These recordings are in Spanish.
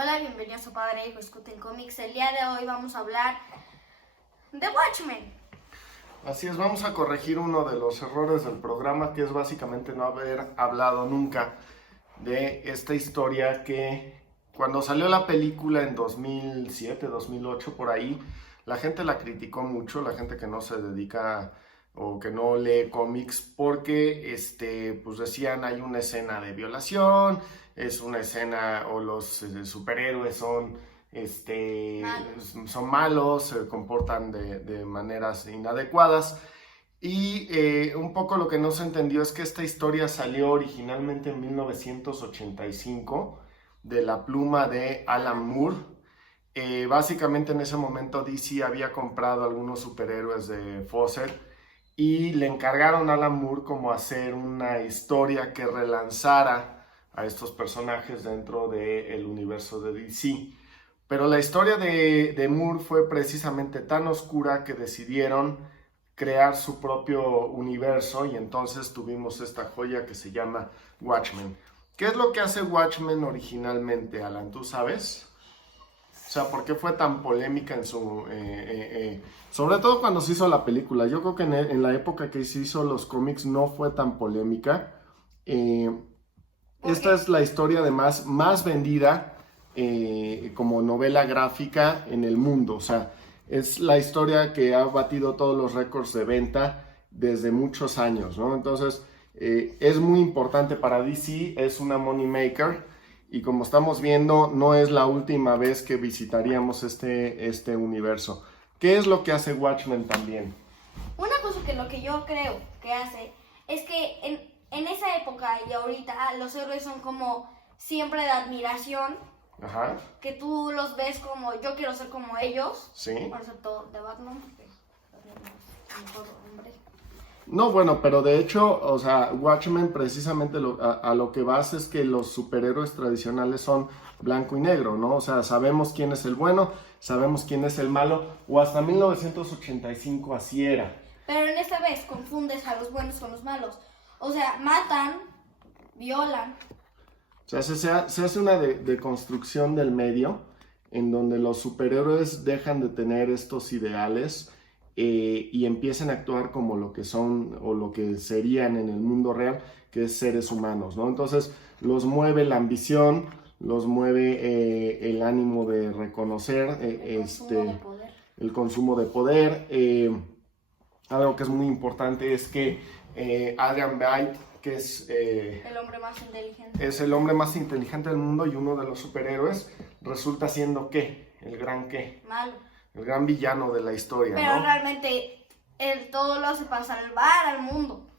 Hola, bienvenidos a Padre e Hijo Discuten Comics. El día de hoy vamos a hablar de Watchmen. Así es, vamos a corregir uno de los errores del programa, que es básicamente no haber hablado nunca de esta historia que cuando salió la película en 2007, 2008, por ahí, la gente la criticó mucho, la gente que no se dedica o que no lee cómics, porque pues decían hay una escena de violación, es una escena, o los superhéroes son malos, se comportan de maneras inadecuadas. Y un poco lo que no se entendió es que esta historia salió originalmente en 1985 de la pluma de Alan Moore. Básicamente en ese momento DC había comprado algunos superhéroes de Fawcett y le encargaron a Alan Moore como hacer una historia que relanzara a estos personajes dentro del universo de DC. Pero la historia de Moore fue precisamente tan oscura que decidieron crear su propio universo y entonces tuvimos esta joya que se llama Watchmen. ¿Qué es lo que hace Watchmen originalmente, Alan? ¿Tú sabes? O sea, ¿por qué fue tan polémica en su... sobre todo cuando se hizo la película? Yo creo que en la época que se hizo los cómics no fue tan polémica. Esta es la historia además más vendida como novela gráfica en el mundo. O sea, es la historia que ha batido todos los récords de venta desde muchos años, ¿no? Entonces, es muy importante para DC, es una money maker. Y como estamos viendo, no es la última vez que visitaríamos este universo. ¿Qué es lo que hace Watchmen también? Una cosa que lo que yo creo que hace es que en esa época y ahorita los héroes son como siempre de admiración. Ajá. Que tú los ves como yo quiero ser como ellos. Sí. Por eso todo de Batman, porque es el mejor hombre. No, bueno, pero de hecho, o sea, Watchmen precisamente a lo que vas es que los superhéroes tradicionales son blanco y negro, ¿no? O sea, sabemos quién es el bueno, sabemos quién es el malo, o hasta 1985 así era. Pero en esta vez confundes a los buenos con los malos. O sea, matan, violan. O sea, se hace una deconstrucción del medio en donde los superhéroes dejan de tener estos ideales y empiezan a actuar como lo que son o lo que serían en el mundo real, que es seres humanos, ¿no? Entonces los mueve la ambición, los mueve el ánimo de reconocer el consumo de poder. Algo que es muy importante es que Adrian Veidt, que es el hombre más inteligente. Es el hombre más inteligente del mundo y uno de los superhéroes, resulta siendo ¿qué? El gran ¿qué? Malo. El gran villano de la historia, pero ¿no? Realmente él todo lo hace para salvar al mundo.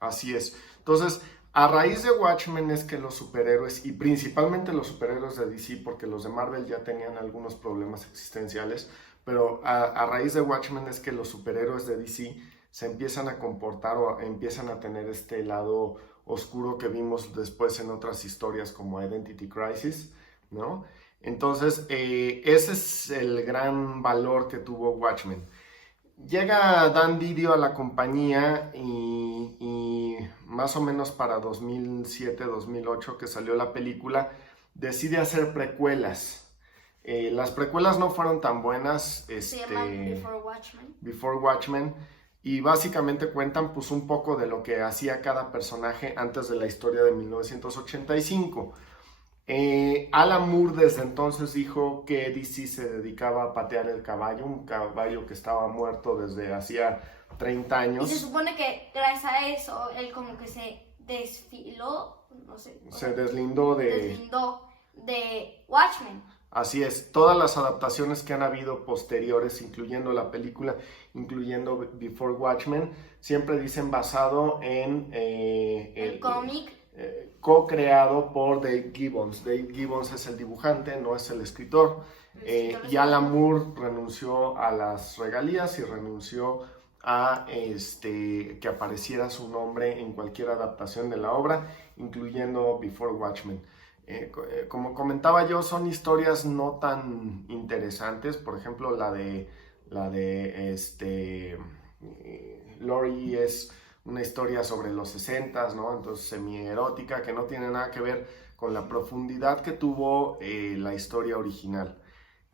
Así es. Entonces, a raíz de Watchmen es que los superhéroes, y principalmente los superhéroes de DC, porque los de Marvel ya tenían algunos problemas existenciales, pero a raíz de Watchmen es que los superhéroes de DC se empiezan a comportar o empiezan a tener este lado oscuro que vimos después en otras historias como Identity Crisis, ¿no? Entonces, ese es el gran valor que tuvo Watchmen. Llega Dan Didio a la compañía y más o menos para 2007-2008 que salió la película, decide hacer precuelas. Las precuelas no fueron tan buenas. Se llaman Before Watchmen. Before Watchmen. Y básicamente cuentan pues un poco de lo que hacía cada personaje antes de la historia de 1985. Alan Moore desde entonces dijo que DC se dedicaba a patear el caballo, un caballo que estaba muerto desde hacía 30 años. Y se supone que gracias a eso él como que se desfiló, no sé. Se deslindó de Watchmen. Así es, todas las adaptaciones que han habido posteriores, incluyendo la película, incluyendo Before Watchmen, siempre dicen basado en el cómic. Co-creado por Dave Gibbons. Dave Gibbons es el dibujante, no es el escritor. Y Alan Moore renunció a las regalías y renunció a que apareciera su nombre en cualquier adaptación de la obra, incluyendo Before Watchmen. Como comentaba yo, son historias no tan interesantes. Por ejemplo, la de Lori es una historia sobre los 60s, ¿no? Entonces semi-erótica, que no tiene nada que ver la profundidad que tuvo la historia original.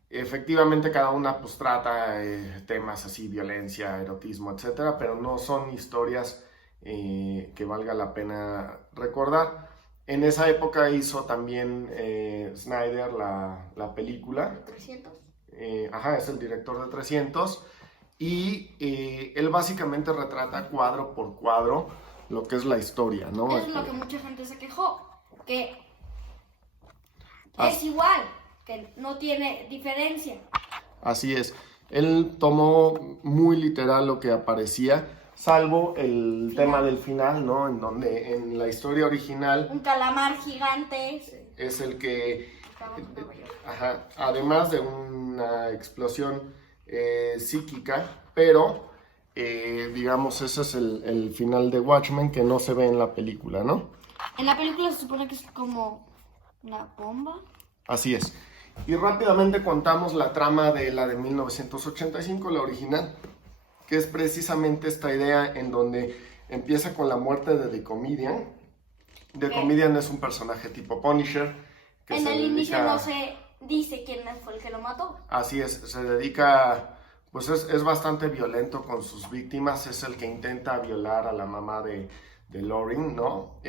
Efectivamente, cada una pues trata temas así, violencia, erotismo, etcétera, pero no son historias que valga la pena recordar. En esa época hizo también Snyder la película. 300. Es el director de 300. Y él básicamente retrata cuadro por cuadro lo que es la historia, ¿no? Es lo que mucha gente se quejó, que es igual, que no tiene diferencia. Así es. Él tomó muy literal lo que aparecía, salvo el tema del final, ¿no? En donde en la historia original un calamar gigante es el que, además de una explosión psíquica, pero digamos ese es el final de Watchmen que no se ve en la película, ¿no? En la película se supone que es como una bomba. Así es. Y rápidamente contamos la trama de la de 1985, la original, que es precisamente esta idea en donde empieza con la muerte de The Comedian. The Comedian es un personaje tipo Punisher. Que en el inicio no se dice quién fue el que lo mató. Así es, se dedica, pues es bastante violento con sus víctimas, es el que intenta violar a la mamá de Lauren, ¿no?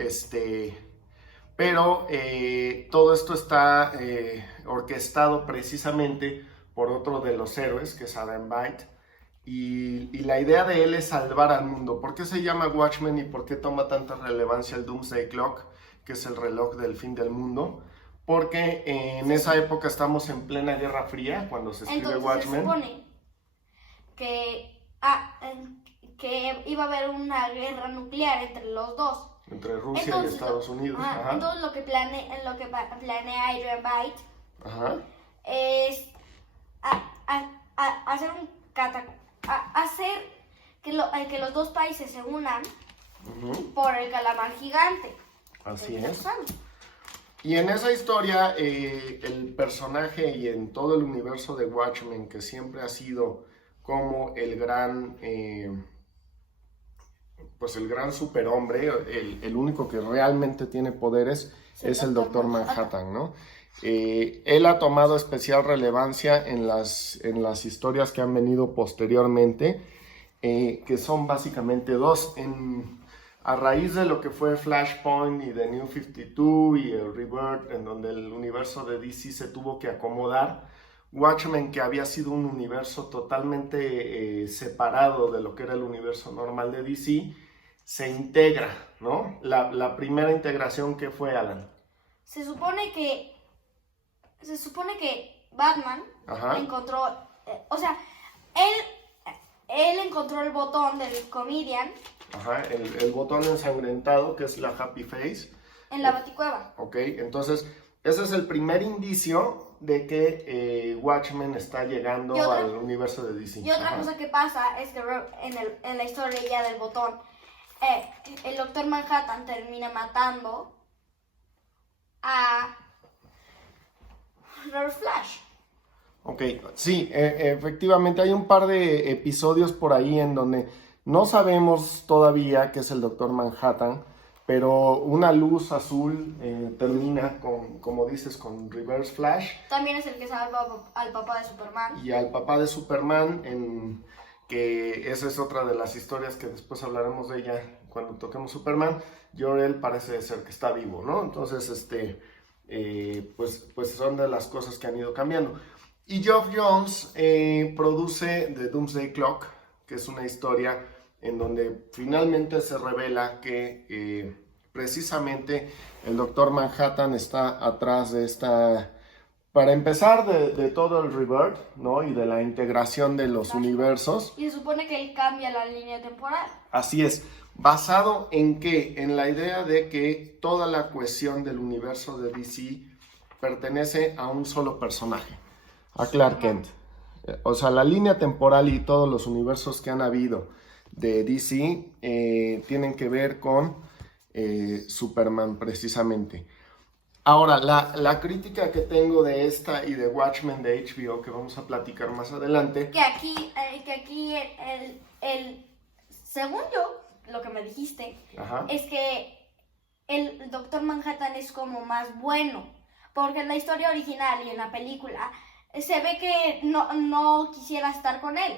Pero todo esto está orquestado precisamente por otro de los héroes, que es Adam Byte, y la idea de él es salvar al mundo. ¿Por qué se llama Watchmen y por qué toma tanta relevancia el Doomsday Clock, que es el reloj del fin del mundo? Porque en esa época estamos en plena Guerra Fría, cuando se escribe Watchmen. Se supone que iba a haber una guerra nuclear entre los dos. Entre Rusia y Estados Unidos. Entonces lo que planea Adrian Byte es hacer que los dos países se unan por el calamar gigante. Así es. Y en esa historia, el personaje y en todo el universo de Watchmen, que siempre ha sido como el gran superhombre, el único que realmente tiene poderes, es el Doctor Manhattan, ¿no? Él ha tomado especial relevancia en las historias que han venido posteriormente, que son básicamente dos. A raíz de lo que fue Flashpoint y The New 52 y el Rebirth, en donde el universo de DC se tuvo que acomodar, Watchmen, que había sido un universo totalmente separado de lo que era el universo normal de DC, se integra, ¿no? La primera integración que fue, Alan. Se supone que Batman encontró, él encontró el botón del Comedian. El botón ensangrentado, que es la Happy Face. En la Baticueva. Ok, entonces ese es el primer indicio de que Watchmen está llegando al universo de DC. Y otra cosa que pasa es que en la historia ya del botón, el Doctor Manhattan termina matando a Reverse Flash. Ok, sí, efectivamente hay un par de episodios por ahí en donde no sabemos todavía qué es el Doctor Manhattan, pero una luz azul termina con, como dices, con Reverse Flash. También es el que salva al papá de Superman. Y al papá de Superman, que esa es otra de las historias que después hablaremos de ella cuando toquemos Superman. Jor-El parece ser que está vivo, ¿no? Entonces, pues son de las cosas que han ido cambiando. Y Geoff Johns produce The Doomsday Clock, que es una historia en donde finalmente se revela que precisamente el Doctor Manhattan está atrás de esta, para empezar, de todo el Rebirth, ¿no? Y de la integración de los universos. Y se supone que él cambia la línea temporal. Así es. ¿Basado en qué? En la idea de que toda la cohesión del universo de DC pertenece a un solo personaje, a Clark Kent. O sea, la línea temporal y todos los universos que han habido de DC tienen que ver con Superman precisamente. Ahora, la crítica que tengo de esta y de Watchmen de HBO, que vamos a platicar más adelante. Que aquí según yo, lo que me dijiste, es que el Doctor Manhattan es como más bueno, porque en la historia original y en la película se ve que no quisiera estar con él.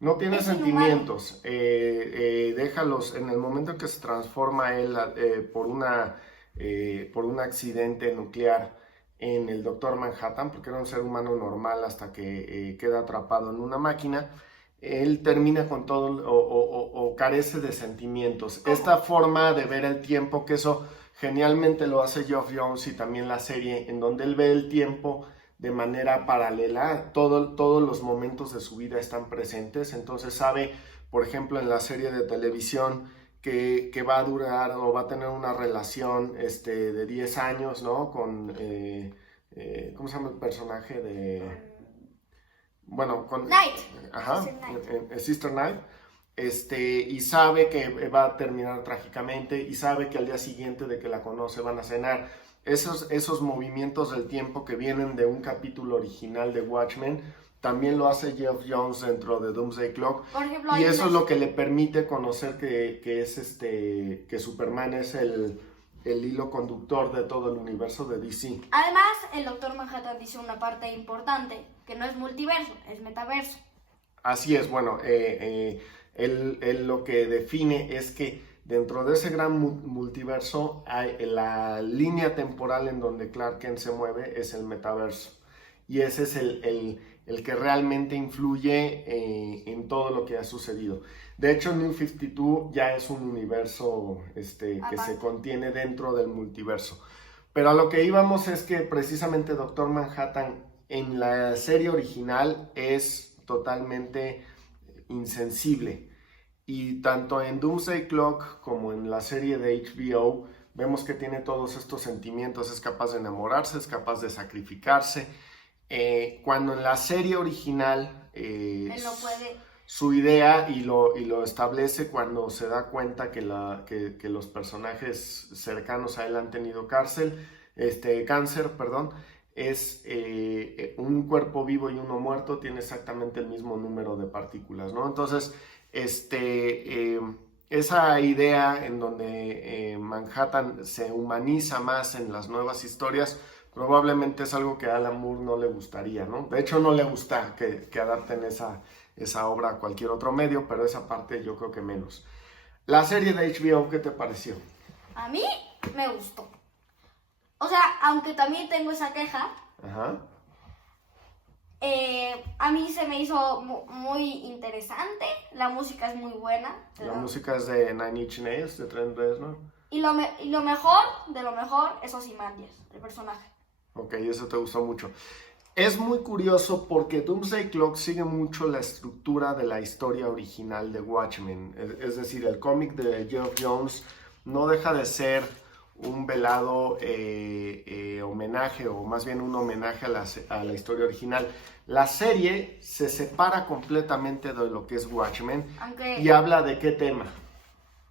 No tiene Es sentimientos, déjalos en el momento en que se transforma él por un accidente nuclear en el Doctor Manhattan, porque era un ser humano normal hasta que queda atrapado en una máquina, él termina con todo o carece de sentimientos. ¿Cómo? Esta forma de ver el tiempo, que eso genialmente lo hace Geoff Jones y también la serie, en donde él ve el tiempo de manera paralela, todos los momentos de su vida están presentes, entonces sabe, por ejemplo, en la serie de televisión que va a durar o va a tener una relación de 10 años, ¿no? Con, ¿cómo se llama el personaje de...? Bueno, con... Night. Ajá, Sister Night. Sister Night. Y sabe que va a terminar trágicamente y sabe que al día siguiente de que la conoce van a cenar. Esos movimientos del tiempo que vienen de un capítulo original de Watchmen, también lo hace Geoff Jones dentro de Doomsday Clock. Por ejemplo, Y eso es lo que le permite conocer que Superman es el hilo conductor de todo el universo de DC. Además, el Doctor Manhattan dice una parte importante, que no es multiverso, es metaverso. Así es, bueno, él lo que define es que dentro de ese gran multiverso, la línea temporal en donde Clark Kent se mueve es el metaverso. Y ese es el que realmente influye en todo lo que ha sucedido. De hecho, New 52 ya es un universo que se contiene dentro del multiverso. Pero a lo que íbamos es que precisamente Doctor Manhattan en la serie original es totalmente insensible. Y tanto en Doomsday Clock como en la serie de HBO vemos que tiene todos estos sentimientos, es capaz de enamorarse, es capaz de sacrificarse. Cuando en la serie original Él no puede. su idea y lo establece cuando se da cuenta que los personajes cercanos a él han tenido cáncer, es un cuerpo vivo y uno muerto, tiene exactamente el mismo número de partículas, ¿no? Entonces, esa idea en donde Manhattan se humaniza más en las nuevas historias, probablemente es algo que a Alan Moore no le gustaría, ¿no? De hecho, no le gusta que adapten esa obra a cualquier otro medio, pero esa parte yo creo que menos. La serie de HBO, ¿qué te pareció? A mí me gustó. O sea, aunque también tengo esa queja, Ajá. a mí se me hizo muy interesante. La música es muy buena. La música es de Nine Inch Nails, de Trent Reznor. Y lo mejor, de lo mejor, es Ozymandias, el personaje. Ok, eso te gustó mucho. Es muy curioso porque Doomsday Clock sigue mucho la estructura de la historia original de Watchmen. Es decir, el cómic de Geoff Jones no deja de ser un velado homenaje, o más bien un homenaje a la historia original. La serie se separa completamente de lo que es Watchmen y habla de qué tema.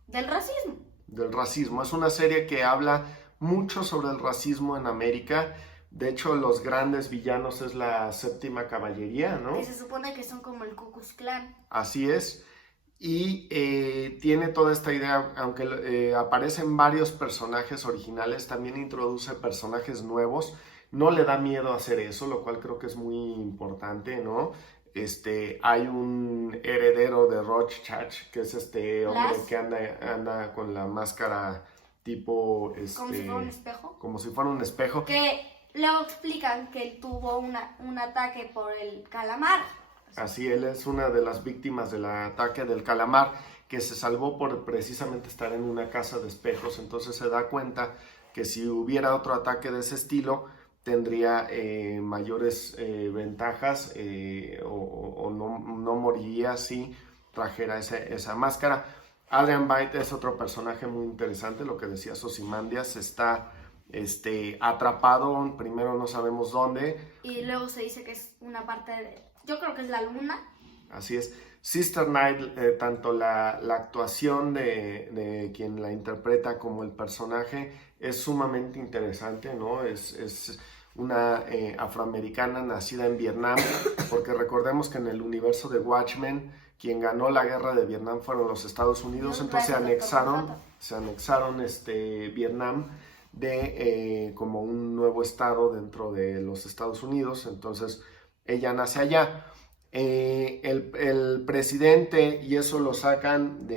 Del racismo. Del racismo. Es una serie que habla mucho sobre el racismo en América. De hecho, los grandes villanos es la Séptima Caballería, ¿no? Que se supone que son como el Ku Klux Klan. Así es. Y tiene toda esta idea, aunque aparecen varios personajes originales, también introduce personajes nuevos. No le da miedo hacer eso, lo cual creo que es muy importante, ¿no? Hay un heredero de Rorschach, que es este hombre que anda con la máscara tipo... como si fuera un espejo. Como si fuera un espejo. Que luego explican que él tuvo un ataque por el calamar. Así, él es una de las víctimas del ataque del calamar, que se salvó por precisamente estar en una casa de espejos. Entonces se da cuenta que si hubiera otro ataque de ese estilo, tendría mayores ventajas o no moriría si trajera esa máscara. Adrian Veidt es otro personaje muy interesante, lo que decía Ozymandias, está atrapado, primero no sabemos dónde. Y luego se dice que es una parte de... Yo creo que es la luna. Así es. Sister Night, tanto la actuación de quien la interpreta como el personaje es sumamente interesante, ¿no? Es una afroamericana nacida en Vietnam, porque recordemos que en el universo de Watchmen, quien ganó la guerra de Vietnam fueron los Estados Unidos, entonces se anexaron Vietnam como un nuevo estado dentro de los Estados Unidos, entonces ella nace allá. El presidente, y eso lo sacan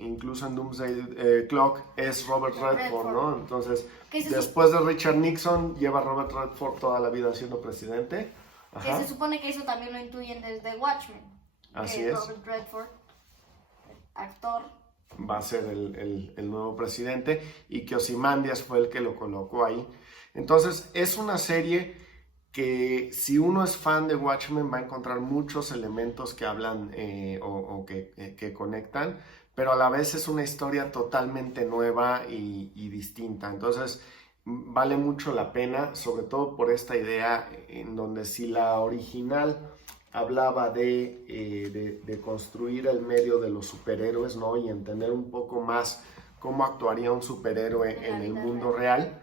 incluso en Doomsday Clock, es Robert Redford, ¿no? Entonces, después de Richard Nixon, lleva Robert Redford toda la vida siendo presidente. Ajá. Que se supone que eso también lo intuyen desde Watchmen. Así es. Robert Redford, actor, va a ser el nuevo presidente, y que Ozymandias fue el que lo colocó ahí. Entonces, es una serie que si uno es fan de Watchmen va a encontrar muchos elementos que hablan que conectan, pero a la vez es una historia totalmente nueva y distinta. Entonces vale mucho la pena, sobre todo por esta idea en donde si la original hablaba de construir el medio de los superhéroes, ¿no? Y entender un poco más cómo actuaría un superhéroe en el mundo real.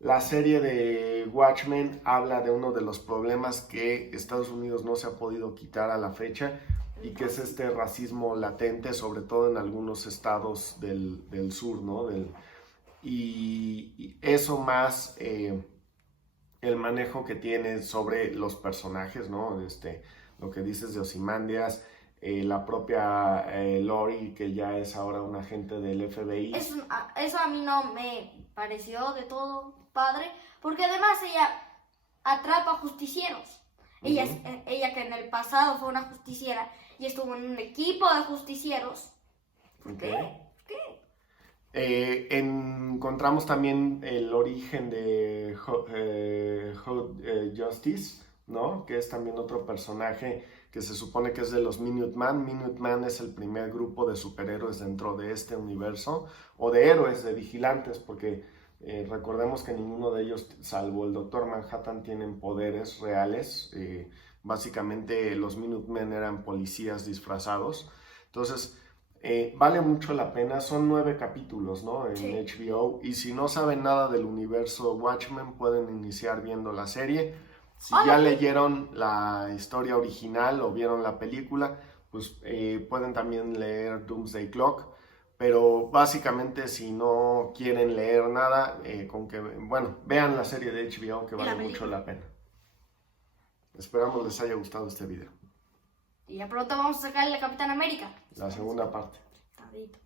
La serie de Watchmen habla de uno de los problemas que Estados Unidos no se ha podido quitar a la fecha, y que es este racismo latente, sobre todo en algunos estados del sur, ¿no? Y eso más el manejo que tiene sobre los personajes, ¿no? Lo que dices de Ozymandias, la propia Lori, que ya es ahora un agente del FBI. Eso a mí no me pareció de todo padre, porque además ella atrapa justicieros. Ella que en el pasado fue una justiciera y estuvo en un equipo de justicieros. ¿Por qué? Encontramos también el origen de Justice, ¿no? Que es también otro personaje que se supone que es de los Minuteman. Minuteman es el primer grupo de superhéroes dentro de este universo, o de héroes, de vigilantes, porque recordemos que ninguno de ellos, salvo el Doctor Manhattan, tienen poderes reales. Básicamente los Minutemen eran policías disfrazados. Entonces vale mucho la pena. Son 9 capítulos, ¿no? En HBO, y si no saben nada del universo Watchmen pueden iniciar viendo la serie. Si ya leyeron la historia original o vieron la película, pues pueden también leer Doomsday Clock. Pero básicamente, si no quieren leer nada, vean la serie de HBO, que vale mucho la pena. Esperamos les haya gustado este video. Y ya pronto vamos a sacar la Capitán América. La segunda parte. Tardito.